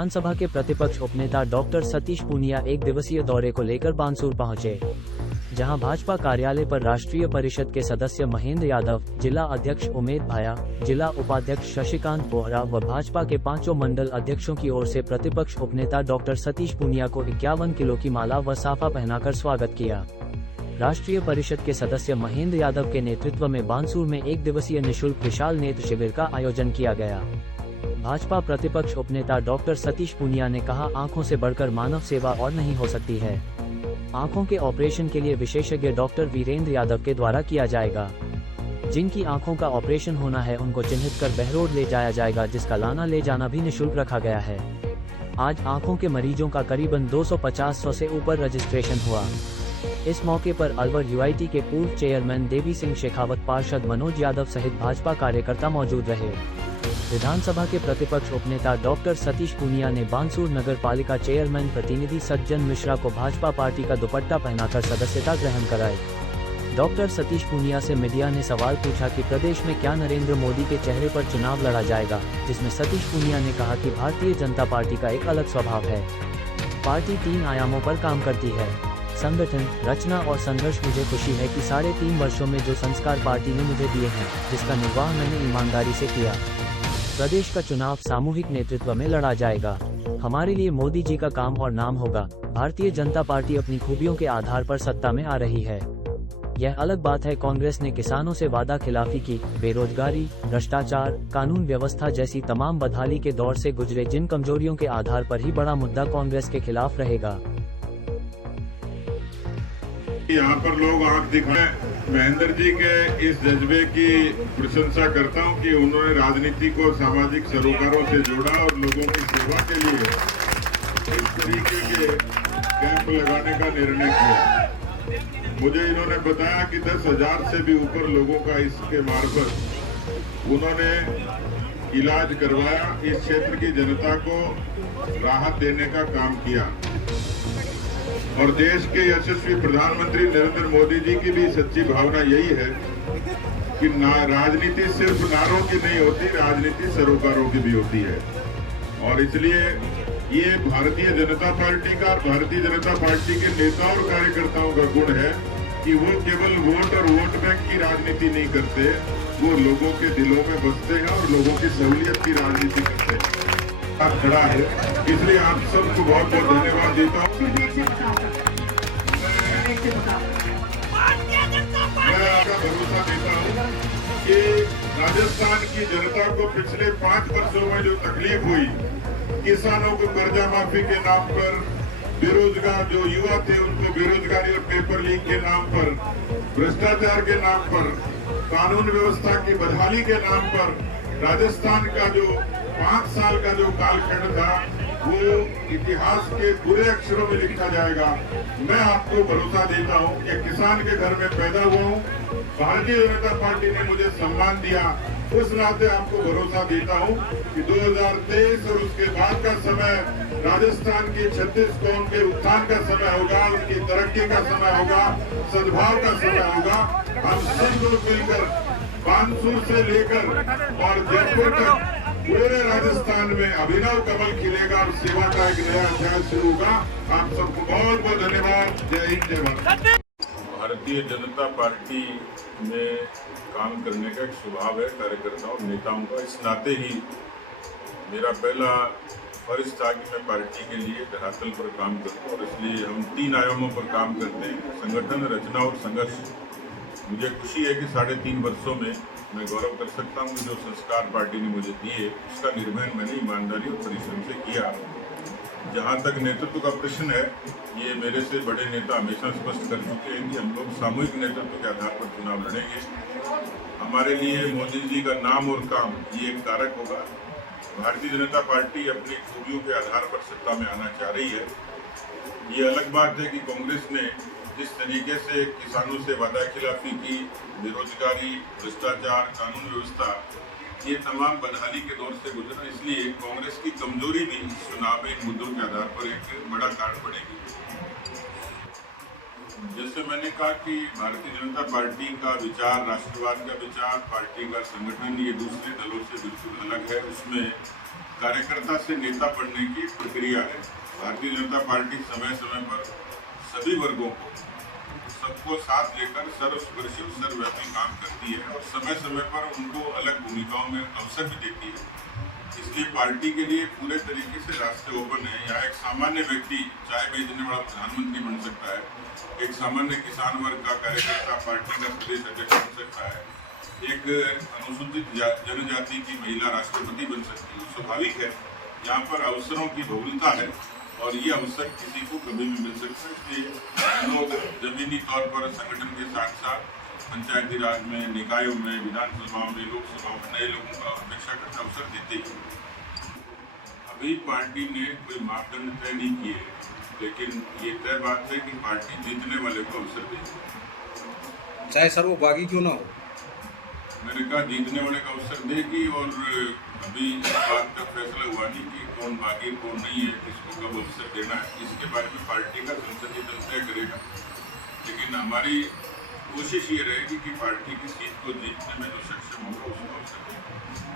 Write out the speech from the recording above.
विधानसभा के प्रतिपक्ष उपनेता डॉक्टर सतीश पूनिया एक दिवसीय दौरे को लेकर बानसूर पहुंचे, जहां भाजपा कार्यालय पर राष्ट्रीय परिषद के सदस्य महेंद्र यादव, जिला अध्यक्ष उमेद भाया, जिला उपाध्यक्ष शशिकांत बोहरा व भाजपा के 5 मंडल अध्यक्षों की ओर से प्रतिपक्ष उपनेता डॉक्टर सतीश पूनिया को 51 किलो की माला व साफा पहनाकर स्वागत किया। राष्ट्रीय परिषद के सदस्य महेंद्र यादव के नेतृत्व में बानसूर में एक दिवसीय निःशुल्क विशाल नेत्र शिविर का आयोजन किया गया। भाजपा प्रतिपक्ष उपनेता डॉक्टर सतीश पूनिया ने कहा, आंखों से बढ़कर मानव सेवा और नहीं हो सकती है। आंखों के ऑपरेशन के लिए विशेषज्ञ डॉक्टर वीरेंद्र यादव के द्वारा किया जाएगा। जिनकी आंखों का ऑपरेशन होना है उनको चिन्हित कर बहरोड ले जाया जाएगा, जिसका लाना ले जाना भी निःशुल्क रखा गया है। आज आंखों के मरीजों का करीबन 250 से ऊपर रजिस्ट्रेशन हुआ। इस मौके पर अलवर यूआईटी के पूर्व चेयरमैन देवी सिंह शेखावत, पार्षद मनोज यादव सहित भाजपा कार्यकर्ता मौजूद रहे। विधानसभा के प्रतिपक्ष उपनेता डॉक्टर सतीश पूनिया ने बानसूर नगर पालिका चेयरमैन प्रतिनिधि सज्जन मिश्रा को भाजपा पार्टी का दुपट्टा पहनाकर सदस्यता ग्रहण कराई। डॉक्टर सतीश पूनिया से मीडिया ने सवाल पूछा कि प्रदेश में क्या नरेंद्र मोदी के चेहरे पर चुनाव लड़ा जाएगा, जिसमें सतीश पूनिया ने कहा कि भारतीय जनता पार्टी का एक अलग स्वभाव है। पार्टी 3 आयामों पर काम करती है, संगठन, रचना और संघर्ष। मुझे खुशी है कि 3.5 वर्षों में जो संस्कार पार्टी ने मुझे दिए हैं, जिसका निर्वाह मैंने ईमानदारी से किया। प्रदेश का चुनाव सामूहिक नेतृत्व में लड़ा जाएगा। हमारे लिए मोदी जी का काम और नाम होगा। भारतीय जनता पार्टी अपनी खूबियों के आधार पर सत्ता में आ रही है। यह अलग बात है कांग्रेस ने किसानों से वादा खिलाफी की, बेरोजगारी, भ्रष्टाचार, कानून व्यवस्था जैसी तमाम बदहाली के दौर से गुजरे, जिन कमजोरियों के आधार पर ही बड़ा मुद्दा कांग्रेस के खिलाफ रहेगा। यहाँ पर लोग आंख दिखाए, महेंद्र जी के इस जज्बे की प्रशंसा करता हूँ कि उन्होंने राजनीति को सामाजिक सरोकारों से जोड़ा और लोगों की सेवा के लिए इस तरीके के कैंप लगाने का निर्णय किया। मुझे इन्होंने बताया कि 10,000 से भी ऊपर लोगों का इसके मार्फत उन्होंने इलाज करवाया। इस क्षेत्र की जनता को राहत देने का काम किया और देश के यशस्वी प्रधानमंत्री नरेंद्र मोदी जी की भी सच्ची भावना यही है कि राजनीति सिर्फ नारों की नहीं होती, राजनीति सरोकारों की भी होती है। और इसलिए ये भारतीय जनता पार्टी का, भारतीय जनता पार्टी के नेताओं और कार्यकर्ताओं का गुण है कि वो केवल वोट और वोट बैंक की राजनीति नहीं करते, वो लोगों के दिलों में बसते हैं और लोगों की सहूलियत की राजनीति करते हैं। खड़ा है, इसलिए आप सबको बहुत बहुत धन्यवाद देता हूँ। मैं आपका भरोसा देता हूँ कि राजस्थान की जनता को पिछले 5 वर्षों में जो तकलीफ हुई, किसानों को कर्जा माफी के नाम पर, बेरोजगार जो युवा थे उनको बेरोजगारी और पेपर लीक के नाम पर, भ्रष्टाचार के नाम पर, कानून व्यवस्था की बदहाली के नाम पर, राजस्थान का जो 5 साल का जो कालखंड था वो इतिहास के बुरे अक्षरों में लिखा जाएगा। मैं आपको भरोसा देता हूँ कि किसान के घर में पैदा हुआ हूँ, भारतीय जनता पार्टी ने मुझे सम्मान दिया, उस नाते आपको भरोसा देता हूँ कि 2023 और उसके बाद का समय राजस्थान की 36 कौम के उत्थान का समय होगा, उनकी तरक्की का समय होगा, सद्भाव का समय होगा। हम सब लोग मिलकर बानसूर से लेकर और जयपुर तक पूरे राजस्थान में अभिनव कमल खिलेगा और सेवा का एक नया अध्याय शुरू होगा। आप सबको बहुत बहुत धन्यवाद। जय हिंद, जय भारत। भारतीय जनता पार्टी में काम करने का एक स्वभाव है कार्यकर्ताओं और नेताओं का। इस नाते ही मेरा पहला फर्ज था कि मैं पार्टी के लिए धरातल पर काम करूं और इसलिए हम 3 आयामों पर काम करते हैं, संगठन, रचना और संघर्ष। मुझे खुशी है कि 3.5 वर्षों में मैं गौरव कर सकता हूँ कि जो संस्कार पार्टी ने मुझे दिए उसका निर्वहन मैंने ईमानदारी और परिश्रम से किया। जहाँ तक नेतृत्व का प्रश्न है, ये मेरे से बड़े नेता हमेशा स्पष्ट कर चुके हैं कि हम लोग सामूहिक नेतृत्व के आधार पर चुनाव लड़ेंगे। हमारे लिए मोदी जी का नाम और काम ये एक कारक होगा। भारतीय जनता पार्टी अपनी खूबियों के आधार पर सत्ता में आना चाह रही है। ये अलग बात है कि कांग्रेस ने जिस तरीके से किसानों से वादा खिलाफी की, बेरोजगारी, भ्रष्टाचार, कानून व्यवस्था, ये तमाम बदहाली के दौर से गुजरा। इसलिए कांग्रेस की कमजोरी भी चुनाव में इन मुद्दों के आधार पर एक बड़ा कारण बनेगी। जैसे मैंने कहा कि भारतीय जनता पार्टी का विचार, राष्ट्रवाद का विचार, पार्टी का संगठन ये दूसरे दलों से बिल्कुल अलग है। उसमें कार्यकर्ता से नेता बनने की प्रक्रिया है। भारतीय जनता पार्टी समय समय पर सभी वर्गों को, सबको साथ लेकर सर्वस्पर्शी और सर्वव्यापी काम करती है और समय समय पर उनको अलग भूमिकाओं में अवसर भी देती है। इसलिए पार्टी के लिए पूरे तरीके से रास्ते ओपन है। यहाँ एक सामान्य व्यक्ति चाय बेचने वाला प्रधानमंत्री बन सकता है, एक सामान्य किसान वर्ग का कार्यकर्ता पार्टी का प्रदेश अध्यक्ष बन सकता है, एक अनुसूचित जनजाति की महिला राष्ट्रपति बन सकती है। स्वाभाविक है, यहाँ पर अवसरों की बहुलता है और ये अवसर किसी को कभी भी मिल सकता है। इसलिए लोग जमीनी तौर पर संगठन के साथ साथ पंचायती राज में, निकायों में, विधानसभाओं में, लोकसभाओं में नए लोगों का अपेक्षाकृत अवसर देते ही। अभी पार्टी ने कोई मापदंड तय नहीं किए, लेकिन ये तय बात है कि पार्टी जीतने वाले को अवसर देगी, चाहे सर वो बागी क्यों ना हो। मैंने कहा जीतने वाले का अवसर देगी और अभी इस बात का फैसला हुआ नहीं कि कौन बागी कौन नहीं है, किसको कब अवसर देना है। इसके बारे में पार्टी का संसदीय दल तय करेगा, लेकिन हमारी कोशिश ये रहेगी कि पार्टी की सीट को जीतने में जो सक्षम होगा उसको अवसर देगा।